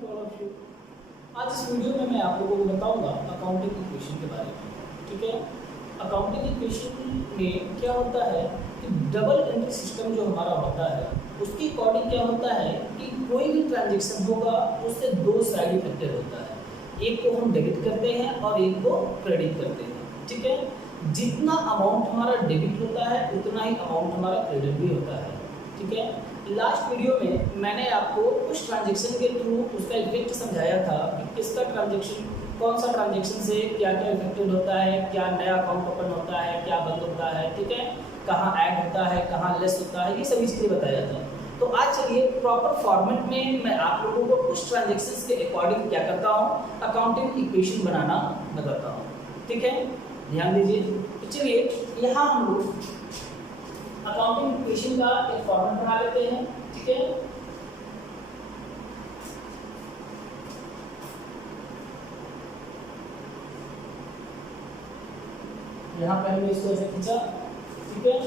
To all of you. आज इस video में मैं आप लोगों को बताऊंगा अकाउंटिंग इक्वेशन के बारे में। ठीक है, अकाउंटिंग इक्वेशन में क्या होता है कि डबल एंट्री सिस्टम जो हमारा होता है उसकी अकॉर्डिंग क्या होता है कि कोई भी ट्रांजेक्शन होगा उससे दो साइड इफेक्टेड होता है, एक को हम डेबिट करते हैं और एक को क्रेडिट करते हैं। ठीक है, जितना अमाउंट हमारा डेबिट होता है उतना ही अमाउंट हमारा क्रेडिट भी होता है। ठीक है, लास्ट वीडियो में मैंने आपको कुछ ट्रांजेक्शन के थ्रू उसका इफेक्ट समझाया था कि किसका ट्रांजेक्शन, कौन सा ट्रांजेक्शन से क्या क्या इफेक्टेड होता है, क्या नया अकाउंट ओपन होता है, क्या बंद होता है। ठीक है, कहाँ ऐड होता है, कहाँ लेस होता है, ये सभी चीज़ें बताया था। तो आज चलिए प्रॉपर फॉर्मेट में मैं आप लोगों को कुछ ट्रांजेक्शन्स के अकॉर्डिंग क्या करता हूँ, अकाउंटिंग इक्वेशन बनाना बताता हूँ। ठीक है, ध्यान दीजिए। तो चलिए यहाँ हम लोग अकाउंटिंग इक्वेशन का एक फॉर्मेट बना लेते हैं। ठीक है, यहाँ पे हमने इसको ऐसे खींचा। ठीक है,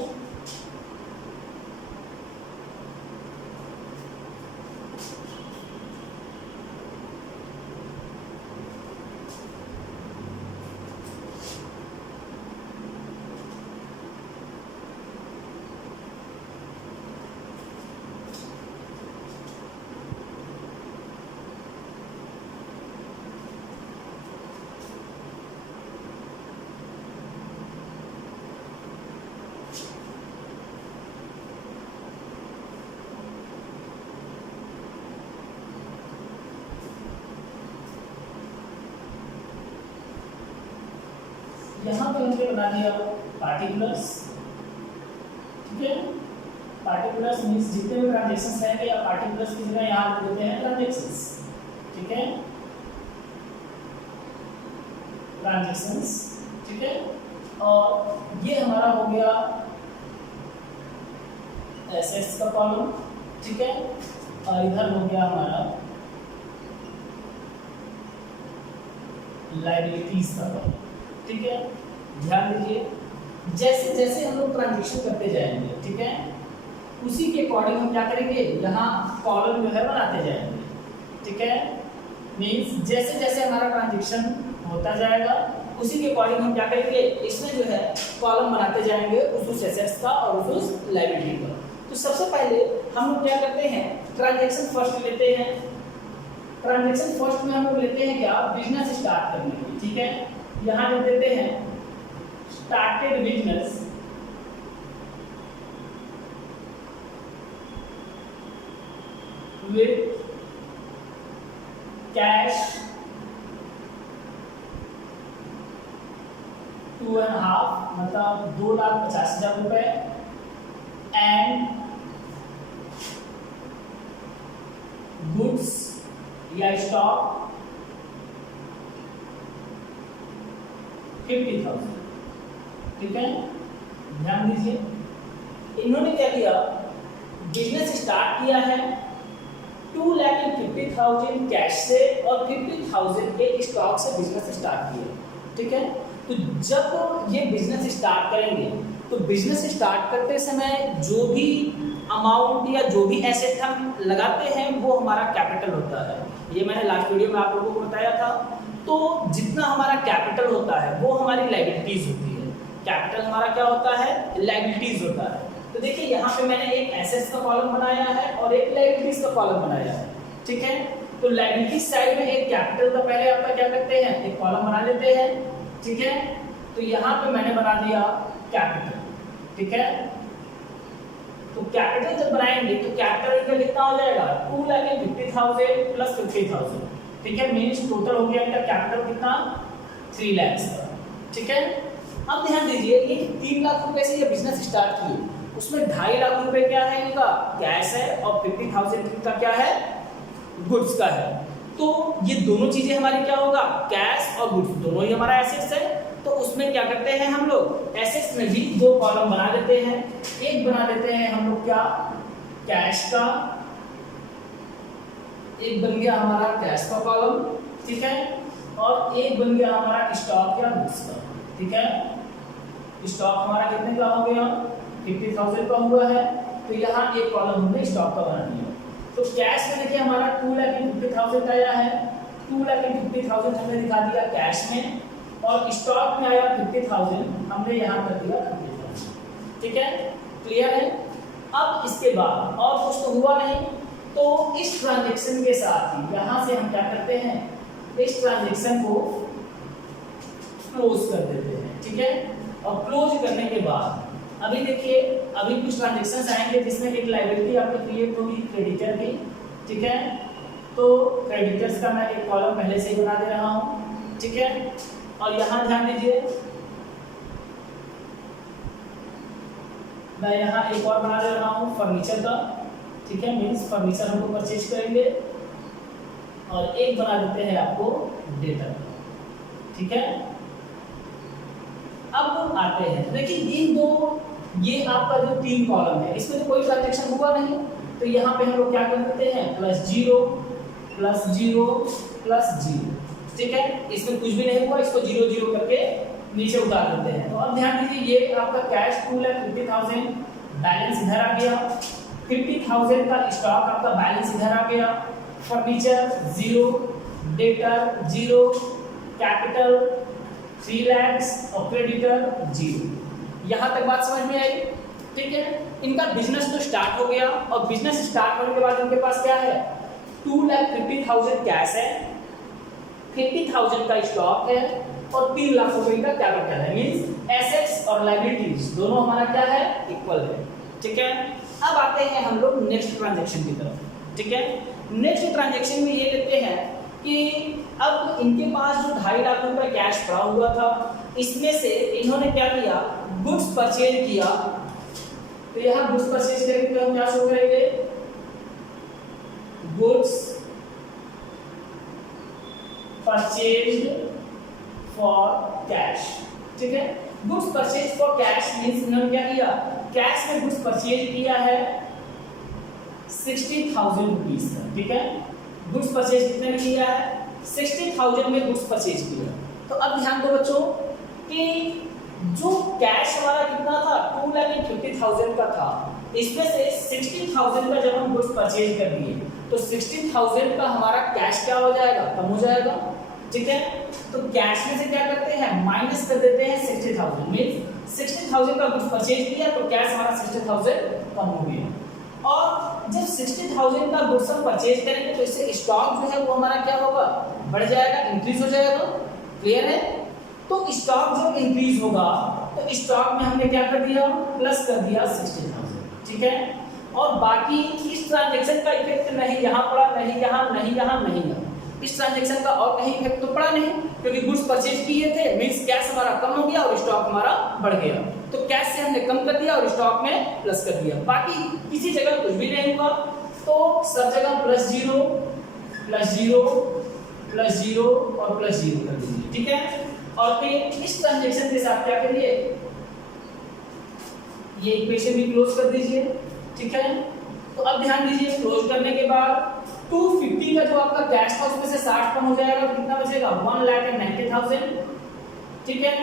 यहाँ पे हमने बना दिया पार्टिकुलर्स। ठीक है, पार्टिकुलर्स मींस जितने भी ट्रांजेक्शंस रहेंगे या पार्टिकुलर्स की जगह यहाँ लिख देते हैं ट्रांजेक्शंस। ठीक है, ट्रांजेक्शंस। ठीक है, और ये हमारा हो गया एसेट्स का कॉलम। ठीक है, और इधर हो गया हमारा लायबिलिटीज का कॉलम। ठीक है, ध्यान दीजिए, जैसे जैसे हम लोग ट्रांजेक्शन करते जाएंगे, ठीक है, उसी के अकॉर्डिंग हम क्या करेंगे, यहाँ कॉलम जो है बनाते जाएंगे। ठीक है, मींस जैसे जैसे हमारा ट्रांजेक्शन होता जाएगा उसी के अकॉर्डिंग हम क्या करेंगे, इसमें जो है कॉलम बनाते जाएंगे उस एसेट्स का और उस लायबिलिटी का। तो सबसे पहले हम लोग क्या करते हैं, ट्रांजेक्शन फर्स्ट लेते हैं। ट्रांजेक्शन फर्स्ट में हम लोग लेते हैं क्या, बिजनेस स्टार्ट करने के लिए। ठीक है, यहाँ लिख देते हैं स्टार्टेड बिजनेस विथ कैश 2.5 मतलब 2,50,000 रुपए एंड गुड्स या स्टॉक 50,000। ठीक है, ध्यान दीजिए, इन्होंने क्या किया, बिजनेस स्टार्ट किया है 2,50,000 कैश से और 50,000 के स्टॉक से बिजनेस स्टार्ट किया। ठीक है, तो जब ये बिजनेस स्टार्ट करेंगे तो बिजनेस स्टार्ट करते समय जो भी अमाउंट या जो भी एसेट हम लगाते हैं वो हमारा कैपिटल होता है। ये मैंने लास्ट वीडियो में आप लोगों को बताया था। तो जितना हमारा कैपिटल होता है वो हमारी लायबिलिटीज होती है। कैपिटल हमारा क्या होता है, लायबिलिटीज होता है। तो देखिए यहाँ पे मैंने एक एसेट्स का कॉलम बनाया है और एक लायबिलिटीज का कॉलम बनाया है। ठीक है, तो लायबिलिटीज साइड में एक कैपिटल का पहले आपका क्या करते हैं, एक कॉलम बना लेते हैं। ठीक है, तो यहाँ पे मैंने बना दिया कैपिटल। ठीक है, तो कैपिटल जब बनाएंगे तो कैपिटल इनका कितना हो जाएगा, 2,50,000 प्लस 50,000। ठीक है, मींस टोटल हो गया इनका कैपिटल कितना, 3 लाख का। ठीक है, अब ध्यान दीजिए, ये 3 लाख रुपए से ये बिजनेस स्टार्ट किए, उसमें 2.5 लाख रुपए क्या है, इनका कैश है और 50,000 इनका क्या है, गुड्स का है। तो ये दोनों चीजें हमारी क्या होगा, कैश और गुड्स दोनों ही हमारा एसेट्स है। तो उसमें क्या करते हैं हम लोग, एसेट्स में भी 2 कॉलम बना देते हैं। एक बना देते हैं हम लोग क्या, कैश का, एक बन गया हमारा कैश का कॉलम। ठीक है, और एक बन गया हमारा स्टॉक या गुड्स का। ठीक है, स्टॉक हमारा कितने का हो गया, 50,000 का हुआ है, तो यहाँ एक कॉलम हमने स्टॉक का बना दिया। तो कैश में देखिए हमारा 2,50,000 आया है, 2,50,000 हमने दिखा दिया कैश में, और स्टॉक में आया 50,000, हमने यहाँ कर दिया 50,000। ठीक है, क्लियर है। अब इसके बाद और कुछ तो हुआ नहीं, तो इस ट्रांजेक्शन के साथ ही यहाँ से हम क्या करते हैं, इस ट्रांजेक्शन को क्लोज कर देते हैं। ठीक है, और क्लोज करने के बाद अभी देखिए अभी कुछ ट्रांजेक्शन्स आएंगे जिसमें एक लायबिलिटी आपको क्रिएट होगी क्रेडिटर की। ठीक है, तो क्रेडिटर्स का मैं एक कॉलम पहले से ही बना दे रहा हूँ। ठीक है, और यहाँ ध्यान दीजिए मैं यहाँ एक और बना दे रहा हूँ फर्नीचर का। ठीक है, मीन्स फर्नीचर हम लोग परचेज करेंगे, और एक बना देते हैं आपको डेटा का। ठीक है, अब आते हैं देखिए इन दो, ये आपका जो 3 कॉलम है इसमें तो कोई ट्रांजेक्शन हुआ नहीं, तो यहाँ पे हम लोग क्या कर देते हैं +0 +0 +0। ठीक है, इसमें कुछ भी नहीं हुआ, इसको 0 0 करके नीचे उतार देते हैं। तो अब ध्यान दीजिए ये आपका कैश 2,50,000 बैलेंस इधर आ गया, 50,000 का स्टॉक आपका बैलेंस इधर आ गया, फर्नीचर 0, डेटर 0, कैपिटल 3 लाख और क्रेडिटर 0। यहाँ तक बात समझ में आई। ठीक है, इनका बिजनेस तो स्टार्ट हो गया, और बिजनेस स्टार्ट होने के बाद इनके पास क्या है 2,50,000 कैश है, 50,000 का स्टॉक है, और 3 लाख रुपए का कैपिटल है। मींस एसेट्स और लायबिलिटीज दोनों हमारा क्या है इक्वल है। ठीक है, अब आते हैं हम लोग नेक्स्ट ट्रांजैक्शन की तरफ। ठीक है, नेक्स्ट ट्रांजैक्शन में ये लेते हैं कि अब इनके पास जो 2.5 लाख रुपए कैश पड़ा हुआ था, इसमें से इन्होंने क्या किया गुड्स परचेज किया। तो यहाँ गुड्स परचेज करेंगे तो हम क्या शो करेंगे गुड्स परचेज्ड फॉर कैश। ठीक है, goods purchase for cash means इन्होंने क्या किया कैश में गुड्स परचेज किया है 60,000 रुपीज का। ठीक है, गुड्स परचेज कितने में किया है 60,000 में गुड्स परचेज किया। तो अब ध्यान दो बच्चों कि जो कैश हमारा कितना था 2,50,000 का था, इसमें से 60,000 का जब हम गुड्स परचेज कर दिए तो 60,000 का हमारा कैश क्या हो जाएगा कम हो जाएगा। ठीक है, तो कैश में से क्या करते हैं माइनस कर देते हैं 60,000, मींस 60,000 का गुड्स परचेज किया तो कैश हमारा 60,000 कम हो गया। और जब 60,000 का गुड्स हम परचेज करेंगे तो इससे स्टॉक जो है वो हमारा क्या होगा बढ़ जाएगा, इंक्रीज हो जाएगा। क्लियर है, तो स्टॉक जब इंक्रीज होगा तो स्टॉक में हमने क्या कर दिया प्लस कर दिया 60,000। ठीक है, और बाकी इस ट्रांजैक्शन का इफेक्ट नहीं यहाँ पड़ा, नहीं यहाँ, नहीं यहाँ, नहीं यहाँ। इस ट्रांजैक्शन का और कहीं इफेक्ट तो पड़ा नहीं, क्योंकि गुड्स परचेज किए थे मींस कैश हमारा कम हो गया और स्टॉक हमारा बढ़ गया। तो कैश से हमने कम कर दिया और स्टॉक में प्लस कर दिया, बाकी किसी जगह कुछ भी नहीं हुआ। तो सब जगह +0 +0 +0 और +0 कर दीजिए। ठीक है, और फिर इस ट्रांजैक्शन के साथ क्या करिए ये इक्वेशन भी क्लोज कर दीजिए। ठीक है, तो अब ध्यान दीजिए क्लोज करने के बाद 250 का जो आपका कैश था उसमें से 60 कम हो जाएगा तो कितना बचेगा 1,90,000। ठीक है,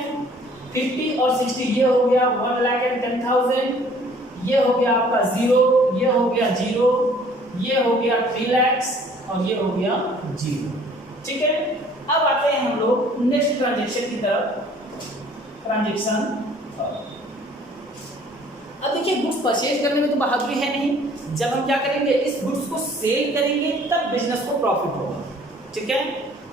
50 और 60 ये हो गया 1,10,000, ये हो गया आपका 0, ये हो गया 0, ये हो गया 3 लाख और ये हो गया 0। ठीक है, अब आते हैं हम लोग नेक्स्ट ट्रांजैक्शन की तरफ। ट्रांजैक्शन अब देखिए गुड्स परचेज करने में तो बहादुरी है नहीं, जब हम क्या करेंगे इस गुड्स को सेल करेंगे तब बिजनेस को प्रॉफिट होगा। ठीक है,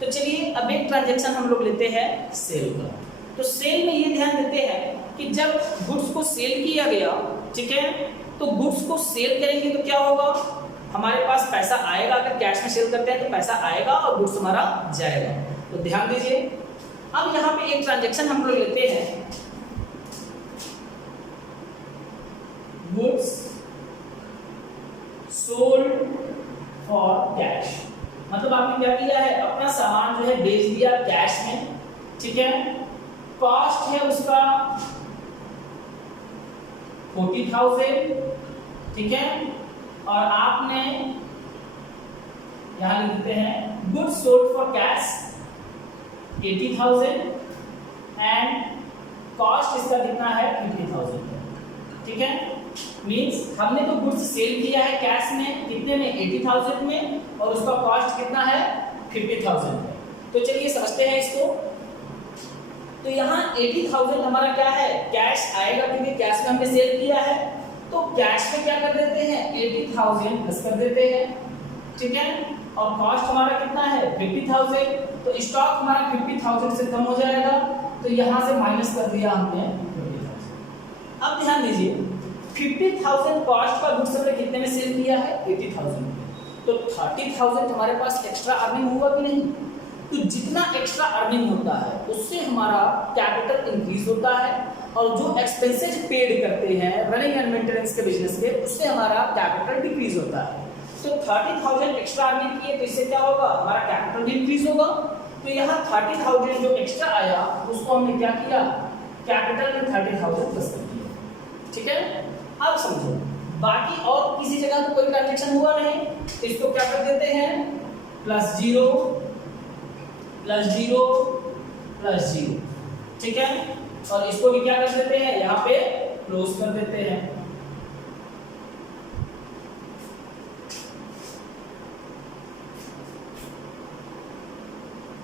तो चलिए अब एक ट्रांजैक्शन हम लोग लेते हैं सेल का। तो सेल में ये ध्यान देते हैं कि जब गुड्स को सेल किया गया, ठीक है, तो गुड्स को सेल करेंगे तो क्या होगा हमारे पास पैसा आएगा। अगर कैश में सेल करते हैं तो पैसा आएगा और गुड्स हमारा जाएगा। तो ध्यान दीजिए, अब यहाँ पे एक ट्रांजैक्शन हम लोग लेते हैं गुड्स सोल्ड फॉर कैश। मतलब आपने क्या किया है अपना सामान जो है बेच दिया कैश में। ठीक है, कॉस्ट है उसका 40,000। ठीक है, और आपने यहां लिख देते हैं goods sold for cash 80,000 and cost इसका कितना है 50,000। ठीक है, मींस हमने तो गुड्स सेल किया है कैश में कितने में 80,000 में और उसका कॉस्ट कितना है 50,000 में। तो चलिए समझते हैं इसको। तो यहाँ 80,000 हमारा क्या है कैश आएगा क्योंकि कैश में हमने सेल किया है। तो कैश में क्या कर देते हैं 80,000 प्लस कर देते हैं, ठीक है। और कॉस्ट हमारा कितना है 50,000, तो स्टॉक हमारा 50,000 से कम हो जाएगा, तो यहाँ से माइनस कर दिया हमने 20,000। अब ध्यान दीजिए 50,000 कॉस्ट का गुड्स हमने कितने में सेल किया है 80,000 में, तो 30,000 हमारे पास एक्स्ट्रा अर्निंग हुआ कि नहीं। तो जितना एक्स्ट्रा अर्निंग होता है उससे हमारा कैपिटल इंक्रीज होता है और जो एक्सपेंसेस पेड करते हैं रनिंग एंड मेंटेनेंस के बिजनेस के उससे हमारा कैपिटल डिक्रीज होता है। तो 30,000 एक्स्ट्रा अर्निंग किए तो इससे क्या होगा हमारा कैपिटल भी इंक्रीज होगा। तो यहाँ 30,000 जो एक्स्ट्रा आया उसको हमने क्या किया कैपिटल में 30,000 प्लस कर दिया, ठीक है। अब समझो बाकी और किसी जगह तो कोई ट्रांजैक्शन हुआ नहीं, तो इसको क्या कर देते हैं +0 +0 +0, ठीक है। और इसको भी क्या कर देते हैं यहाँ पे क्लोज कर देते हैं।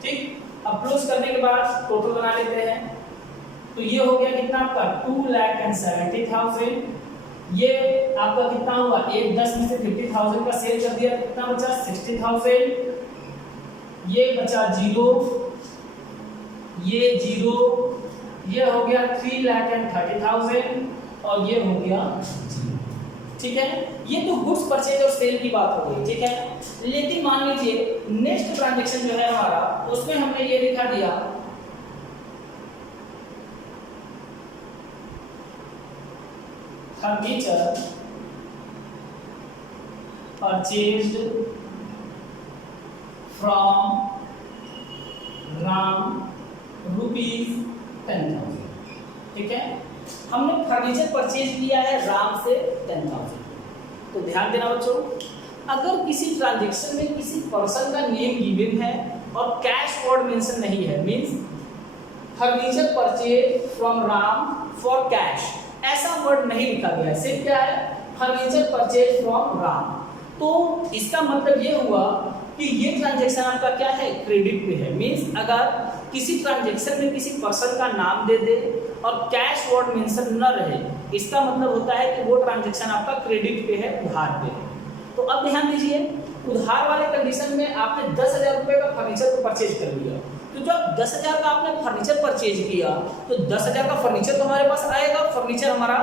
ठीक, अब क्लोज करने के बाद टोटल बना लेते हैं। तो ये हो गया कितना आपका 2,70,000। ये आपका कितना हुआ 10 में से 50,000 का सेल कर दिया तो कितना बचा 60,000। ये बचा 0, ये 0, ये हो गया 3,30,000 और ये हो गया 0, ठीक है। ये तो गुड्स परचेज और सेल की बात हो गई, ठीक है। लेकिन मान लीजिए नेक्स्ट ट्रांजैक्शन जो है हमारा उसमें हमने ये लिखा दिया फर्नीचर परचेज्ड फ्रॉम राम ₹10,000, ठीक है। हमने फर्नीचर परचेज किया है राम से 10,000। तो ध्यान देना बच्चों, अगर किसी ट्रांजैक्शन में किसी पर्सन का नेम गिवन है और कैश वर्ड मेंशन नहीं है, means furniture purchase from Ram for cash, ऐसा वर्ड नहीं लिखा गया है, सिर्फ क्या है फर्नीचर परचेज फ्रॉम राम। तो इसका मतलब ये हुआ कि ये ट्रांजैक्शन आपका क्या है क्रेडिट पे है। मींस अगर किसी ट्रांजैक्शन में किसी पर्सन का नाम दे दे और कैश वर्ड मेंशन न रहे, इसका मतलब होता है कि वो ट्रांजैक्शन आपका क्रेडिट पे है, उधार पे है। तो अब ध्यान दीजिए उधार वाले कंडीशन में आपने 10,000 रुपए का फर्नीचर को परचेज कर लिया, तो जब 10,000 का आपने फर्नीचर परचेज किया तो 10,000 का फर्नीचर तो हमारे पास आएगा, फर्नीचर हमारा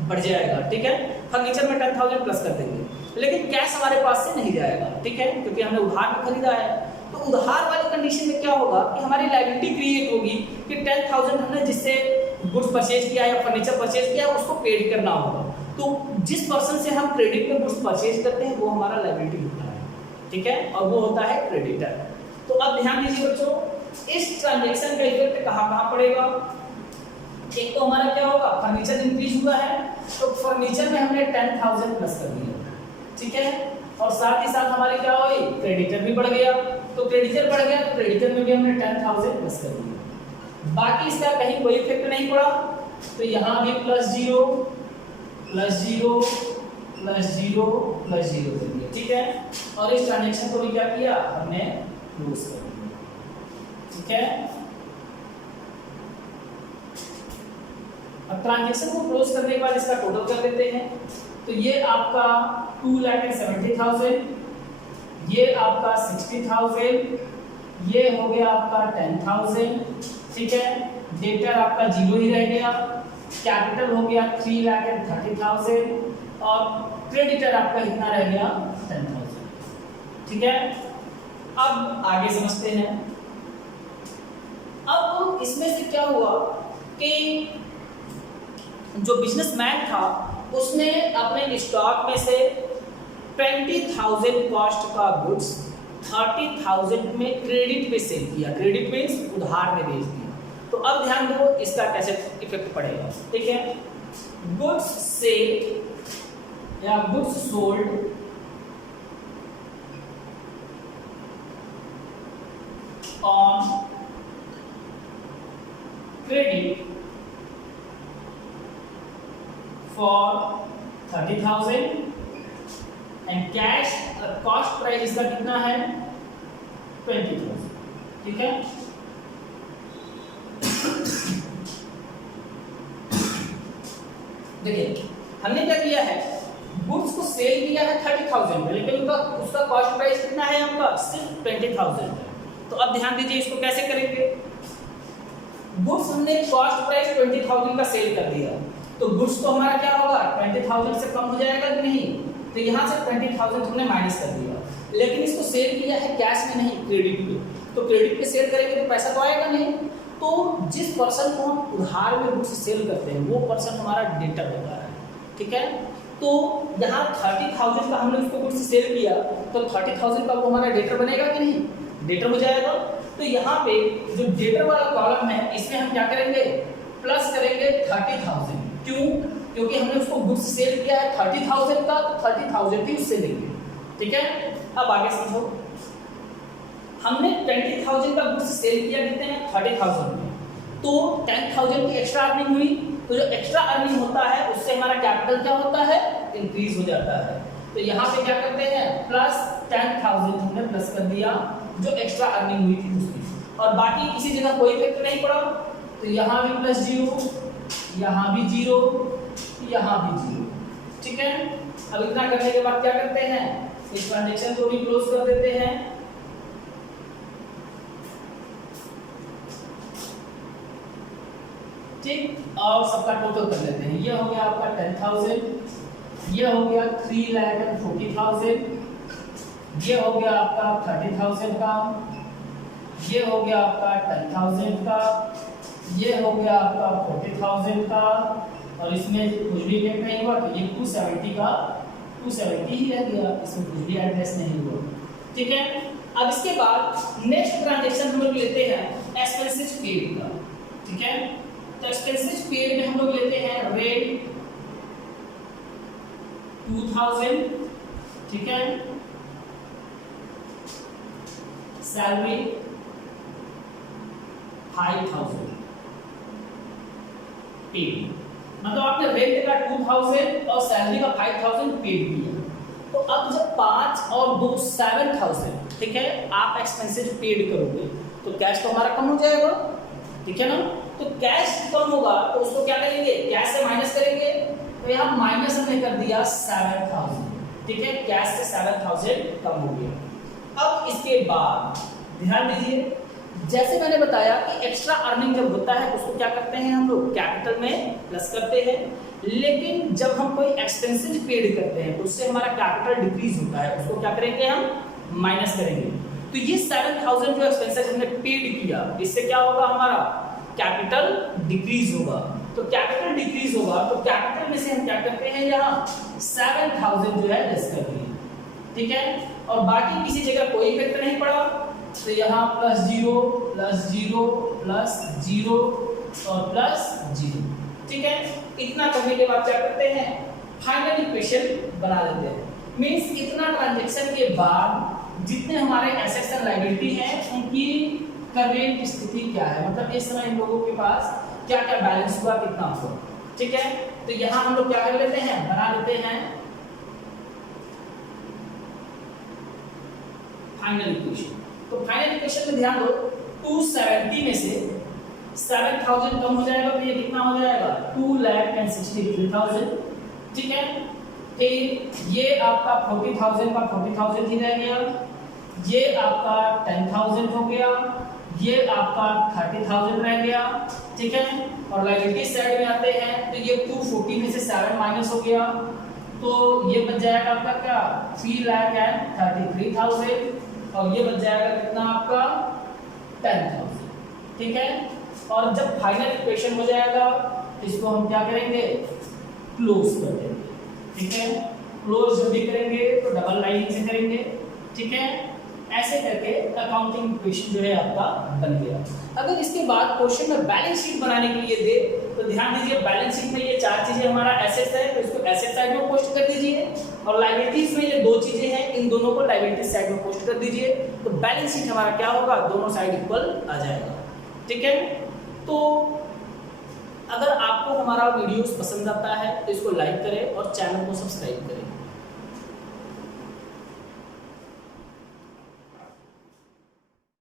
बढ़ जाएगा, ठीक है। फर्नीचर में 10,000 प्लस कर देंगे, लेकिन कैश हमारे पास से नहीं जाएगा, ठीक है, क्योंकि हमने उधार में खरीदा है। तो उधार वाली कंडीशन में क्या होगा कि हमारी लायबिलिटी क्रिएट होगी कि 10,000 हमने जिससे गुड्स परचेज किया या फर्नीचर परचेज किया उसको पेड करना होगा। तो जिस पर्सन से हम क्रेडिट में गुड्स परचेज करते हैं वो हमारा लायबिलिटी होता है, ठीक है, और वो होता है क्रेडिटर। तो अब ध्यान दीजिए बच्चों, इस ट्रांजैक्शन का इफेक्ट कहाँ पड़ेगा। एक तो हमारा क्या होगा फर्नीचर इंक्रीज हुआ है, तो फर्नीचर में हमने 10,000 प्लस कर दिया, ठीक है, और साथ ही साथ हमारी क्या हुई क्रेडिटर भी बढ़ गया। तो क्रेडिटर बढ़ गया तो क्रेडिटर में भी हमने 10,000 प्लस कर दिया। बाकी इसका कहीं कोई इफेक्ट नहीं पड़ा, तो यहाँ भी +0 +0 +0 +0 कर दिया, ठीक है। और इस ट्रांजैक्शन को भी क्या किया हमने क्लोज कर दिया, ठीक है। अब ट्रांजैक्शन को क्लोज करने के बाद इसका टोटल कर लेते हैं। तो ये आपका 2,70,000, ये आपका 60,000, ये हो गया आपका 10,000, ठीक है। डेटर आपका 0 ही रह गया, कैपिटल हो गया 3,30,000 और क्रेडिटर आपका कितना रह गया 10,000, ठीक है। अब आगे समझते हैं। अब इसमें से क्या हुआ कि जो बिजनेसमैन था उसने अपने स्टॉक में से 20,000 कॉस्ट का गुड्स 30,000 में क्रेडिट पे सेल किया। क्रेडिट मींस उधार में बेच दिया। तो अब ध्यान दो इसका कैसे इफेक्ट पड़ेगा, ठीक है। गुड्स सेल या goods sold on credit for 30,000 and cash cost price इसका कितना है 20,000। ठीक है, देखिए हमने क्या किया है, गुड्स को सेल किया है 30,000 में, लेकिन उनका उसका कॉस्ट प्राइस कितना है आपका सिर्फ 20,000 है। तो अब ध्यान दीजिए इसको कैसे करेंगे। गुड्स हमने कॉस्ट प्राइस 20,000 का सेल कर दिया, तो गुड्स तो हमारा क्या होगा 20,000 से कम हो जाएगा कि नहीं, तो यहाँ से 20,000 हमने माइनस कर दिया। लेकिन इसको सेल किया है कैश में नहीं, क्रेडिट पे, तो क्रेडिट पे सेल करेंगे तो पैसा तो आएगा नहीं। तो जिस पर्सन को हम उधार में गुड्स सेल करते हैं वो पर्सन हमारा डेटर होता है। ठीक है, तो यहाँ 30,000 का हमने उसको गुड्स सेल किया, तो 30,000 का वो हमारा डेटर बनेगा कि नहीं, डेटर हो जाएगा। तो यहाँ पे जो डेटर वाला कॉलम है इसमें हम क्या करेंगे, प्लस करेंगे 30,000। क्यों, क्योंकि हमने उसको गुड्स सेल किया है 30,000 का, तो 30,000 ही उससे लेंगे। ठीक है, अब आगे समझो, हमने 20,000 का गुड्स सेल किया कितने में 30,000 में, तो 10,000 की एक्स्ट्रा अर्निंग हुई, तो जो एक्स्ट्रा अर्निंग होता है उससे हमारा कैपिटल क्या होता है, इंक्रीज हो जाता है। तो यहाँ पे क्या करते हैं, प्लस 10,000 हमने प्लस कर दिया जो एक्स्ट्रा अर्निंग हुई थी उसकी, और बाकी किसी जगह कोई इफेक्ट नहीं पड़ा, तो यहाँ भी प्लस 0, यहाँ भी 0, यहाँ भी 0। ठीक है, अब इतना करने के बाद क्या करते हैं, इस ट्रांजैक्शन को भी क्लोज कर देते हैं। ठीक, और सबका टोटल कर लेते हैं। ये हो गया आपका 10,000, ये हो गया 3,40,000, ये हो गया आपका 30,000 का, ये हो गया आपका 10,000 का, ये हो गया आपका 40,000 का, और इसमें कुछ भी इफेक्ट नहीं हुआ, तो ये 270 का 270 ही रह गया, इसमें कुछ भी एडजस्ट नहीं हुआ। ठीक है, अब इसके बाद नेक्स्ट ट्रांजैक्शन हम लोग लेते हैं एक्सपेंसेस पेड का। ठीक है, तो एक्सपेंसेस पेड में हम लोग लेते हैं रेंट 2,000। ठीक है, सैलरी 5,000 पेड, मतलब आपने रेंट का 2,000 और सैलरी का 5,000 पेड किया। तो अब जब 5 और 2 7,000, ठीक है, आप एक्सपेंसेस पेड करोगे तो कैश तो हमारा कम हो जाएगा। ठीक है ना, तो कैश कम होगा तो उसको क्या करेंगे, कैश से माइनस करेंगे, तो यहाँ माइनस हमने कर दिया 7,000। ठीक है, कैश से 7,000 कम हो गया। अब इसके बाद ध्यान दीजिए, जैसे मैंने बताया कि एक्स्ट्रा अर्निंग जब होता है उसको क्या करते हैं हम लोग कैपिटल में प्लस करते हैं, लेकिन जब हम कोई एक्सपेंसेस पेड करते हैं तो उससे हमारा कैपिटल डिक्रीज होता है, उसको क्या करेंगे हम माइनस करेंगे। तो ये 7,000 जो एक्सपेंसेस हमने पेड किया, इससे क्या होगा, हमारा कैपिटल डिक्रीज होगा। तो कैपिटल डिक्रीज होगा तो कैपिटल में से हम क्या करते हैं, यहाँ 7,000 जो है लेस कर दिए। ठीक है, और बाकी किसी जगह कोई इफेक्ट नहीं पड़ा, तो यहाँ प्लस 0 प्लस 0 प्लस 0 और प्लस 0। ठीक है, इतना करने के बाद क्या करते हैं, फाइनल इक्वेशन बना लेते हैं। मींस इतना ट्रांजैक्शन के बाद जितने हमारे एसेट्स एंड लायबिलिटी हैं उनकी करेंट स्थिति क्या है, मतलब इस समय इन लोगों के पास क्या क्या बैलेंस हुआ, कितना हुआ। ठीक है, तो यहाँ हम लोग क्या कर लेते हैं, बना लेते हैं फाइनल इक्वेशन। तो फाइनल इक्वेशन में ध्यान दो, 270 में से 7,000 कम हो जाएगा तो ये कितना हो जाएगा, 2,63,000। ठीक है, फिर ये आपका 40,000 का 40,000 ही रह गया, ये आपका 10,000 हो गया, ये आपका 30,000 रह गया। ठीक है, और लायबिलिटी साइड में आते हैं तो ये 240 में से 7 माइनस हो गया, तो ये बच जाएगा आपका क्या 3,33,000, और ये बच जाएगा कितना आपका 10,000। ठीक है, और जब फाइनल इक्वेशन हो जाएगा तो इसको हम क्या करेंगे, क्लोज कर देंगे। ठीक है, क्लोज जब भी करेंगे तो डबल लाइनिंग से करेंगे। ठीक है, ऐसे करके अकाउंटिंग इक्वेशन जो है आपका बन गया। अगर इसके बाद क्वेश्चन में बैलेंस शीट बनाने के लिए दे तो ध्यान दीजिए, बैलेंस शीट में ये 4 चीजें हमारा एसेट्स है तो इसको एसेट साइड में पोस्ट कर दीजिए, और लायबिलिटीज में ये 2 चीजें हैं, इन दोनों को लायबिलिटी साइड में पोस्ट कर दीजिए, तो बैलेंस शीट हमारा क्या होगा, दोनों साइड इक्वल आ जाएगा। ठीक है, तो अगर आपको हमारा वीडियोस पसंद आता है तो इसको लाइक करें और चैनल को सब्सक्राइब करें।